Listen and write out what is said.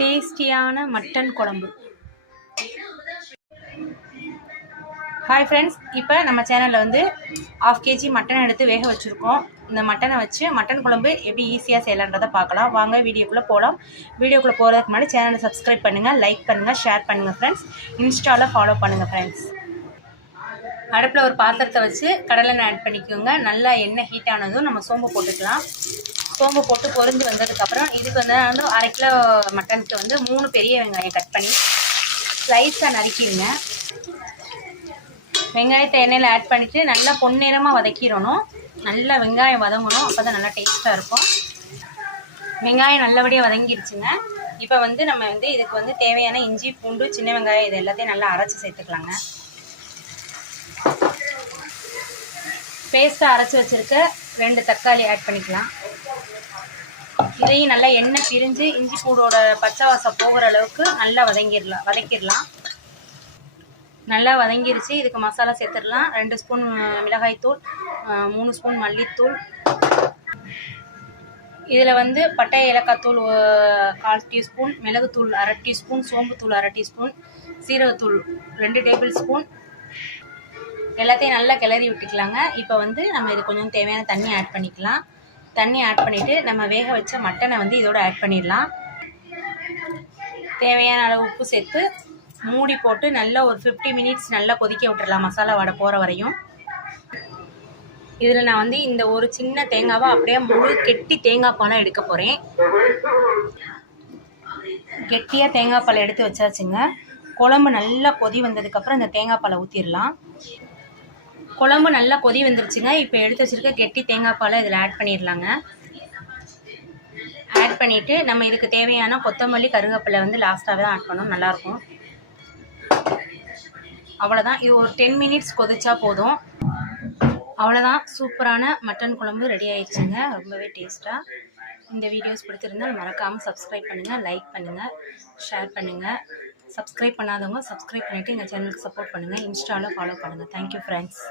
டேஸ்டியான மட்டன் குழம்பு. Hi friends, இப்போ நம்ம சேனலில் வந்து 1/2 kg மட்டன் எடுத்து வேக வச்சுருக்கோம். இந்த மட்டனை வச்சு மட்டன் குழம்பு எப்படி ஈஸியாக செய்யலான்றதை பார்க்கலாம். வாங்க வீடியோக்குள்ளே போகலாம். வீடியோக்குள்ளே போகிறதுக்கு முன்னாடி சேனலை சப்ஸ்கிரைப் பண்ணுங்கள், லைக் பண்ணுங்கள், ஷேர் பண்ணுங்கள் ஃப்ரெண்ட்ஸ். இன்ஸ்டாவில் ஃபாலோ பண்ணுங்கள் ஃப்ரெண்ட்ஸ். அடுப்பில் ஒரு பாத்திரத்தை வச்சு கடலெண்ணெய் ஆட் பண்ணிக்கோங்க. நல்லா எண்ணெய் ஹீட் ஆனதும் நம்ம சோம்பு போட்டுக்கலாம். சோம்பு போட்டு பொரிஞ்சு வந்ததுக்கப்புறம் இதுக்கு வந்து 1/2 கிலோ மட்டனுக்கு வந்து 3 பெரிய வெங்காயம் கட் பண்ணி ஸ்லைஸாக நறுக்கிடுங்க. வெங்காயத்தை எண்ணெயில் ஆட் பண்ணிவிட்டு நல்லா பொன்னிறமாக வதக்கிடணும். நல்லா வெங்காயம் வதங்கணும், அப்போ தான் நல்லா டேஸ்ட்டாக இருக்கும். வெங்காயம் நல்லபடியாக வதங்கிடுச்சுங்க. இப்போ வந்து நம்ம வந்து இதுக்கு வந்து தேவையான இஞ்சி, பூண்டு, சின்ன வெங்காயம் இது எல்லாத்தையும் நல்லா அரைச்சி சேர்த்துக்கலாங்க. பேஸ்ட்டாக அரைச்சி வச்சுருக்க 2 தக்காளி ஆட் பண்ணிக்கலாம். இதையும் நல்லா எண்ணெய் பிரிஞ்சு இஞ்சி பூண்டோட பச்சை வாசம் போகிற அளவுக்கு நல்லா வதக்கிடலாம். நல்லா வதங்கிருச்சு. இதுக்கு மசாலா சேர்த்துடலாம். 2 ஸ்பூன் மிளகாய்த்தூள், 3 ஸ்பூன் மல்லித்தூள். இதில் வந்து பட்டை ஏலக்காய் தூள் 1/4 டீஸ்பூன், மிளகுத்தூள் 1/2 டீஸ்பூன், சோம்புத்தூள் 1/2 டீஸ்பூன், சீரகத்தூள் 2 டேபிள் ஸ்பூன் எல்லாத்தையும் நல்லா கிளறி விட்டுக்கலாங்க. இப்போ வந்து நம்ம இது கொஞ்சம் தேவையான தண்ணி ஆட் பண்ணிக்கலாம். தண்ணி ஆட் பண்ணிவிட்டு நம்ம வேக வச்ச மட்டனை வந்து இதோட ஆட் பண்ணிடலாம். தேவையான அளவு உப்பு சேர்த்து மூடி போட்டு நல்லா ஒரு 50 மினிட்ஸ் நல்லா கொதிக்க விட்டுடலாம், மசாலா வடை போகிற வரையும். இதில் நான் வந்து இந்த ஒரு சின்ன தேங்காவை அப்படியே முழு கெட்டி தேங்காய் பாலை எடுக்க போகிறேன். கெட்டியாக தேங்காய் பாலை எடுத்து வச்சாச்சுங்க. குழம்பு நல்லா கொதி வந்ததுக்கப்புறம் இந்த தேங்காய் பாலை ஊற்றிடலாம். குழம்பு நல்லா கொதி வந்துருச்சுங்க. இப்போ எடுத்து வச்சுருக்க கெட்டி தேங்காய் பாலை இதில் ஆட் பண்ணிடலாங்க. ஆட் பண்ணிவிட்டு நம்ம இதுக்கு தேவையான கொத்தமல்லி, கருவேப்பிலை வந்து லாஸ்ட்டாக தான் ஆட் பண்ணணும், நல்லாயிருக்கும். அவ்வளோதான். இது ஒரு 10 மினிட்ஸ் கொதிச்சா போதும். அவ்வளோதான், சூப்பரான மட்டன் குழம்பு ரெடி ஆயிடுச்சுங்க. ரொம்பவே டேஸ்ட்டாக. இந்த வீடியோஸ் பிடிச்சிருந்தால் மறக்காமல் சப்ஸ்கிரைப் பண்ணுங்கள், லைக் பண்ணுங்கள், ஷேர் பண்ணுங்கள். சப்ஸ்கிரைப் பண்ணாதவங்க சப்ஸ்கிரைப் பண்ணிவிட்டு எங்கள் சேனலுக்கு சப்போர்ட் பண்ணுங்கள். இன்ஸ்டாவில் ஃபாலோ பண்ணுங்கள். Thank you friends.